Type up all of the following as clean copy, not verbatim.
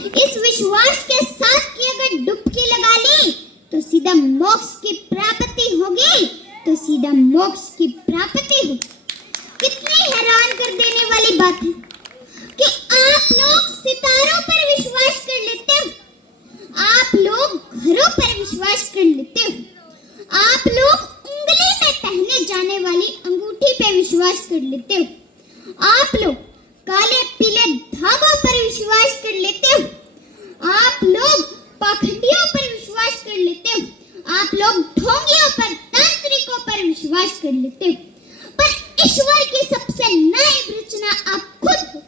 इस विश्वास के साथ कि अगर डुबकी लगा ली तो सीधा मोक्ष की प्राप्ति होगी, तो सीधा मोक्ष की प्राप्ति होगी। कितनी हैरान कर देने वाली बात है कि आप लोग सितारों पर विश्वास कर लेते हो, आप लोग घरों पर विश्वास कर लेते हो, आप लोग उंगली में पहने जाने वाली अंगूठी पे विश्वास कर लेते हो, आप लोग काले पीले धागों पर विश्वास कर लेते हो, आप लोग पाखंडियों पर विश्वास कर लेते हो, आप लोग ढोंगियों पर, तांत्रिकों पर विश्वास कर लेते हो। पर ईश्वर की सबसे नायाब रचना आप खुद हो,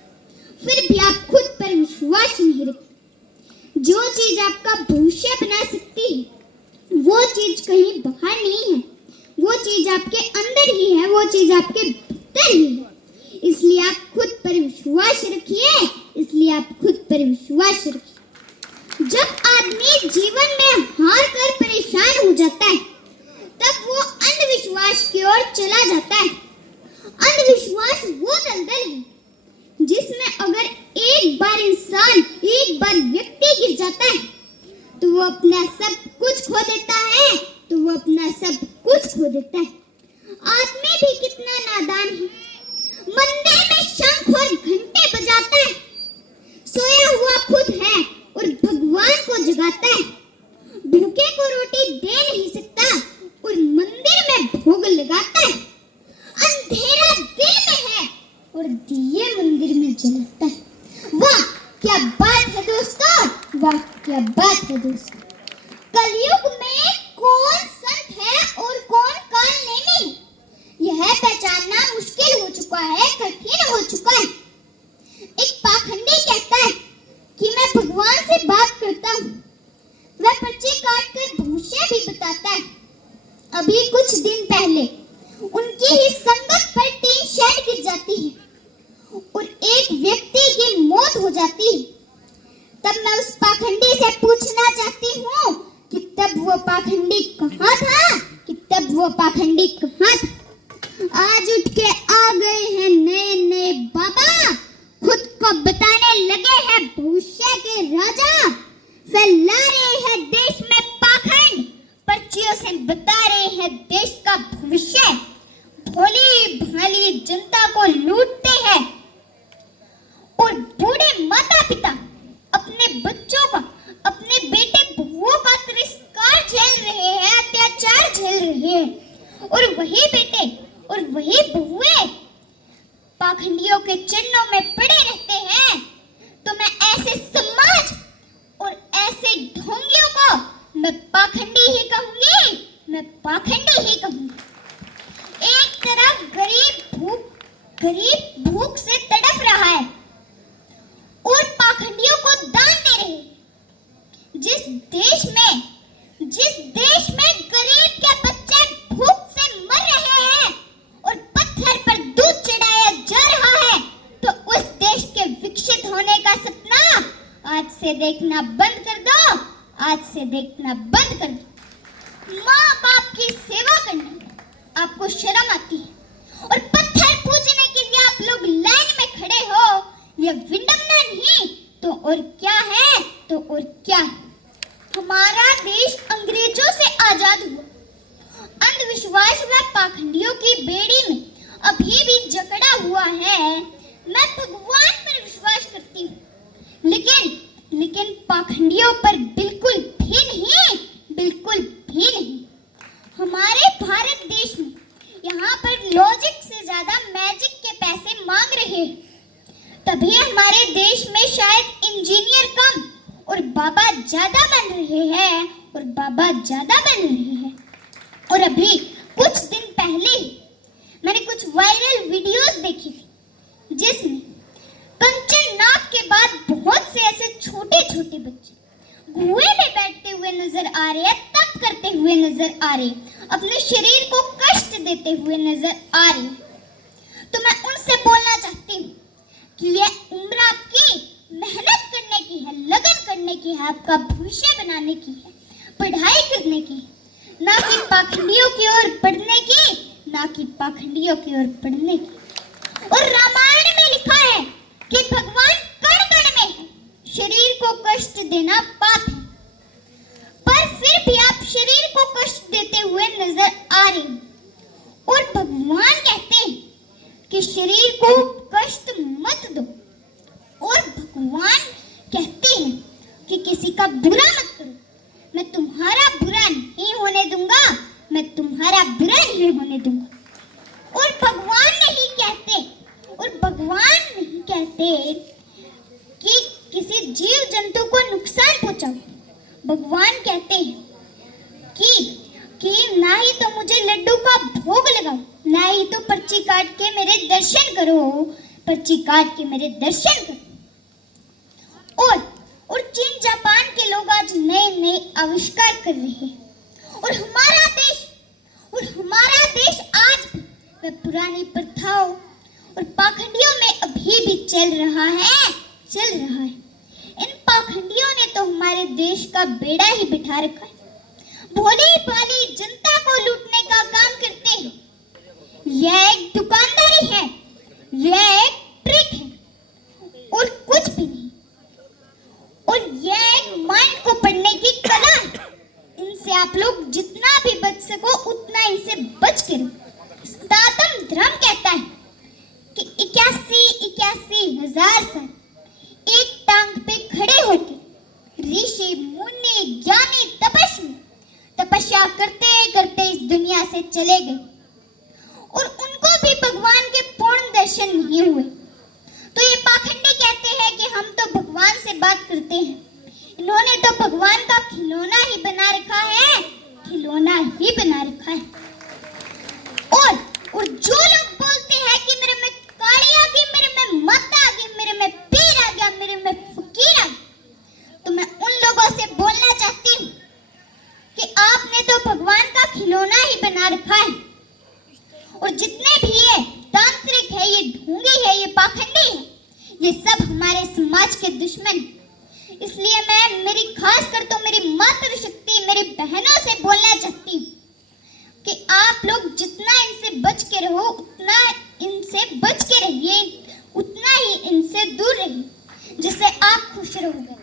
फिर भी आप खुद पर विश्वास नहीं रखते। जो चीज आपका भविष्य बना सकती है वो चीज कहीं बाहर नहीं है, वो चीज आपके अंदर ही है, वो चीज आपके भीतर ही है। इसलिए आप खुद पर विश्वास रखिए, इसलिए आप खुद पर विश्वास रखिए। जब आदमी जीवन में हार कर परेशान हो जाता है तब वो अंधविश्वास की ओर चला जाता है। अंधविश्वास वो दलदल है जिसमें अगर एक बार इंसान, एक बार व्यक्ति गिर जाता है तो वो अपना सब कुछ खो देता है, तो वो अपना सब कुछ खो देता है। आदमी भी कितना नादान है, मंदिर में शंख और घंटे बजाता है, सोया हुआ खुद है और भगवान को जगाता है, भूखे को रोटी दे नहीं सकता और मंदिर में भोग लगाता है, अंधेरा दिल में है और दिए मंदिर में जलाता है। वाह क्या बात है दोस्तों, वाह क्या बात है दोस्तों। कलयुग में कौन संत है और कौन काल नेमी, यह पहचानना मुश्किल हो चुका है, कठिन हो चुका है। एक पाखंडी कहता है कि मैं भगवान से बात करता हूँ, वह पर्ची काट कर भविष्य भी बताता है। अभी कुछ दिन पहले उनकी ही संगत पर टीन शेड गिर जाती है और एक व्यक्ति की मौत हो जाती है। तब मैं उस पाखंडी से पूछना चाहती हूँ कि तब वो पाखंडी कहाँ था, कि तब वो पाखंडी कहाँ था। आज उठ के आ गए हैं नए नए बाबा, खुद को बताने लगे हैं भविष्य के राजा, फैला रहे हैं देश में पाखंड, पर्चियों से बता रहे हैं देश का भविष्य, भोली भाली जनता को लूटते हैं और बूढ़े माता पिता अपने बच्चों का, अपने बेटे बहुओं का तिरस्कार झेल रहे हैं, अत्याचार झेल रहे हैं और वही बेटे और वही बहुएं पाखंडियों के चरणों में पड़े रहते हैं। तो मैं ऐसे समाज और ऐसे ढोंगियों को मैं पाखंडी ही कहूंगी, मैं पाखंडी ही कहूंगी। एक तरफ गरीब भूख से तड़फ रहा है और पाखंडियों को दान दे रहे हैं। जिस देश में गरीब के बच्चे भूख से मर रहे हैं और पत्थर पर दूध चढ़ाया जा रहा है, तो उस देश के विकसित होने का सपना आज से देखना बंद कर दो, आज से देखना बंद कर दो। माँ बाप की सेवा करने में आपको शर्म आती है और पत्थर पूजने के लिए आप लोग लाइन में खड़े हो, यह विडंबना नहीं तो और क्या है, तो और क्या है। हमारा देश अंग्रेजों से आजाद हुआ, अंधविश्वास व पाखंडियों की बेड़ी में अभी भी जकड़ा हुआ है। मैं भगवान पर विश्वास करती हूँ, लेकिन पाखंडियों पर बिल्कुल भी नहीं, बिल्कुल भी नहीं। हमारे भारत देश में यहाँ पर लॉजिक से ज्यादा मैजिक के पैसे मांग रहे हैं, तभी हमारे देश में शायद इंजीनियर कम और बाबा ज्यादा बन रहे हैं, और बाबा ज्यादा बन रहे हैं। और अभी कुछ दिन पहले मैंने कुछ वायरल वीडियोस देखी थी जिसमें कंचन नाप के बाद बहुत से ऐसे छोटे छोटे बच्चे कुएं में बैठते हुए नजर आ रहे हैं, तप करते हुए नजर आ रहे हैं, अपने शरीर को कष्ट देते हुए नजर आ रहे हैं। तो मैं उनसे बोलना चाहती हूँ कि यह उम्र आपकी मेहनत करने की है, लगन करने की है, आपका भविष्य बनाने की है, पढ़ाई करने की, ना कि पाखंडियों की ओर पढ़ने की, ना कि पाखंडियों की ओर पढ़ने की। और रामायण में लिखा है कि भगवान कण कण में है, शरीर को कष्ट देना पाप है, पर फिर भी आप शरीर को कष्ट देते हुए नजर आ रहे हैं। और भगवान कहते हैं कि शरीर को कष्ट मत दो, और भगवान कहते हैं कि किसी का बुरा मत करो। मैं तुम्हारा बुरा नहीं होने दूंगा, मैं तुम्हारा बुरा नहीं होने दूंगा। और भगवान नहीं कहते कि किसी जीव जंतु को नुकसान पहुंचाओ। भगवान कहते हैं कि ना ही तो मुझे लड्डू का भोग लगाओ, ना ही तो पर्ची काट के मेरे दर्शन करो, पर्ची काट के मेरे दर्शन करो। और चीन जापान के लोग आज नए नए आविष्कार कर रहे हैं, और हमारा देश आज भी वह पुरानी प्रथाओं और पाखंडियों में अभी भी चल रहा है। इन पाखंडियों ने तो हमारे देश का बेड़ा ही बिठा रखा है। भोली भाली जनता को लूटने का काम करते हैं। यह एक दुकानदारी है, यह एक ट्रिक है और कुछ भी नहीं। और यह एक माइंड को पढ़ने की कला है। इनसे आप लोग जितना भी बच सको उतना इनसे बच के रहो। सनातन धर्म कहता है कि 81 हजार साल एक टांग पे खड़े होकर ऋषि मुनि ज्ञानी तपस्या करते करते इस दुनिया से चले गए, और उनको भी भगवान के पूर्ण दर्शन नहीं हुए। तो ये पाखंडी कहते हैं कि हम तो भगवान से बात करते हैं। इन्होंने तो भगवान का खिलौना ही बना रखा है। और जो लोग बोलते हैं कि मेरे में काली आ गई, मेरे में माता आ गई, मेरे में पीर आ गया, मेरे में फकीर आ गया, तो मैं उन लोगों से बोलना चाहती हूँ कि आपने तो भगवान का खिलौना ही बना रखा है। और जितने भी ये तांत्रिक है, ये ढोंगी है, ये पाखंडी है, ये सब हमारे समाज के दुश्मन हैं। इसलिए मैं खासकर तो मेरी मातृशक्ति, मेरी बहनों से बोलना चाहती हूँ कि आप लोग जितना इनसे बच के रहो, उतना इनसे बच के रहिए, उतना ही इनसे दूर रहिए, जिससे आप खुश रहोगे।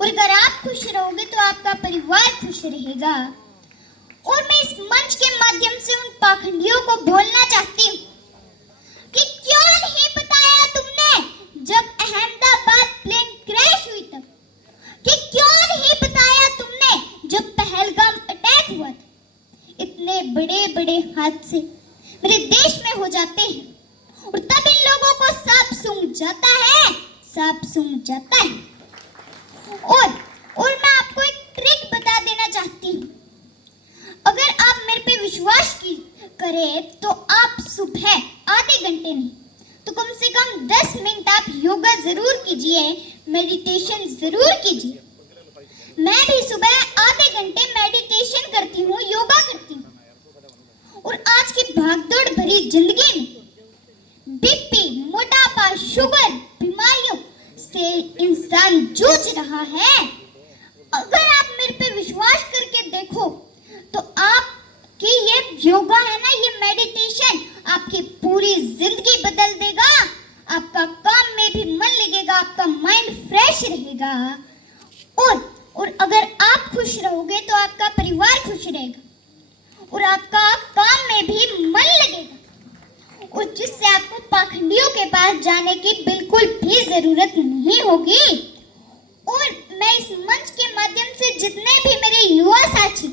और अगर आप खुश रहोगे तो आपका परिवार खुश रहेगा। और मैं इस मंच के माध्यम से उन पाखंडियों को बोलना चाहती हूँ कि क्यों नहीं बताया तुमने जब अहमदाबाद प्लेन क्रैश हुई तब, कि क्यों नहीं बताया तुमने जब पहलगाम अटैक हुआ था। इतने बड़े बड़े हादसे मेरे देश में हो जाते हैं और तब इन लोगों को सांप सूंघ जाता है। और मैं आपको एक ट्रिक बता देना चाहती हूँ। अगर आप मेरे पे विश्वास करें तो आप सुबह आधे घंटे नहीं तो कम से कम 10 मिनट आप योगा जरूर कीजिए, मेडिटेशन जरूर कीजिए। मैं भी सुबह आधे घंटे मेडिटेशन करती हूँ, योगा करती हूँ। और आज की भागदौड़ भरी जिंदगी में बीपी, मोटापा, शुगर बीमारियों से इंसान जूझ रहा है। अगर आप मेरे पे विश्वास करके देखो तो आपकी ये योगा है ना, ये मेडिटेशन आपकी पूरी जिंदगी बदल देगा। आपका काम में भी मन लगेगा, आपका माइंड फ्रेश रहेगा। और अगर आप खुश रहोगे तो आपका परिवार खुश रहेगा और आपका काम में भी मन लगेगा, और जिससे आपको पाखंडियों के पास जाने की बिल्कुल भी जरूरत नहीं होगी। और मैं इस मंच के माध्यम से जितने भी मेरे युवा साथी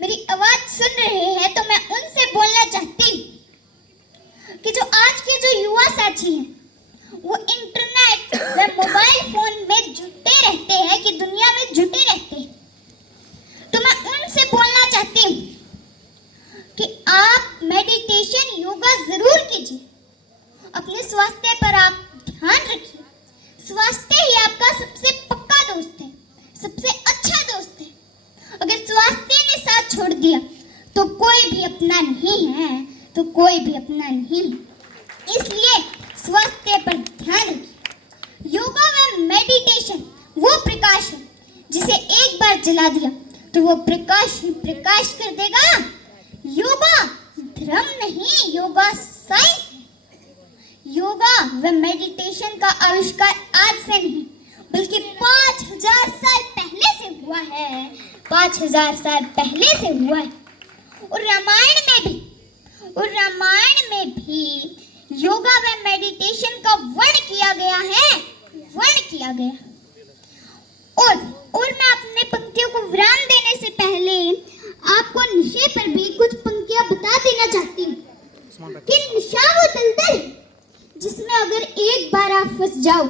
मेरी आवाज सुन रहे हैं तो मैं उनसे बोलना चाहती हूँ कि जो आज के जो युवा साथी हैं वो इंटरनेट व मोबाइल फोन में जुटे रहते हैं, कि दुनिया में जुटे रहते हैं, तो मैं उनसे बोलना चाहती हूँ कि आप मेडिटेशन, योगा जरूर कीजिए। अपने स्वास्थ्य पर आप ध्यान रखिए। स्वास्थ्य ही आपका सबसे पक्का दोस्त है, सबसे अच्छा दोस्त है। अगर स्वास्थ्य ने साथ छोड़ दिया तो कोई भी अपना नहीं है, तो कोई भी अपना नहीं है। इसलिए स्वास्थ्य पर ध्यान रखिए। योगा व मेडिटेशन वो प्रकाश है जिसे एक बार जला दिया तो वो प्रकाश ही प्रकाश कर देगा। योगा धर्म नहीं, योगा साइंस है। योगा व मेडिटेशन का आविष्कार आज से नहीं बल्कि 5000 5000 साल पहले से हुआ है। और रामायण में भी योगा व मेडिटेशन का वर्ण किया गया है, वर्ण किया गया। और मैं अपने पंक्तियों को विराम देने से पहले आपको निशे पर भी कुछ पंक्तियां बता देना चाहती हूँ कि निशा वो दलदल जिसमें अगर एक बार आप फंस जाओ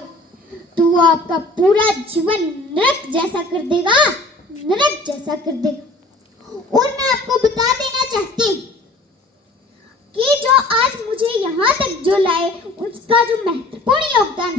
तो वो आपका पूरा जीवन नरक जैसा कर देगा, नरक जैसा कर देगा। और मैं आपको बता देना चाहती हूँ कि जो आज मुझे यहाँ तक जो लाए उसका जो महत्वपूर्ण योगदान है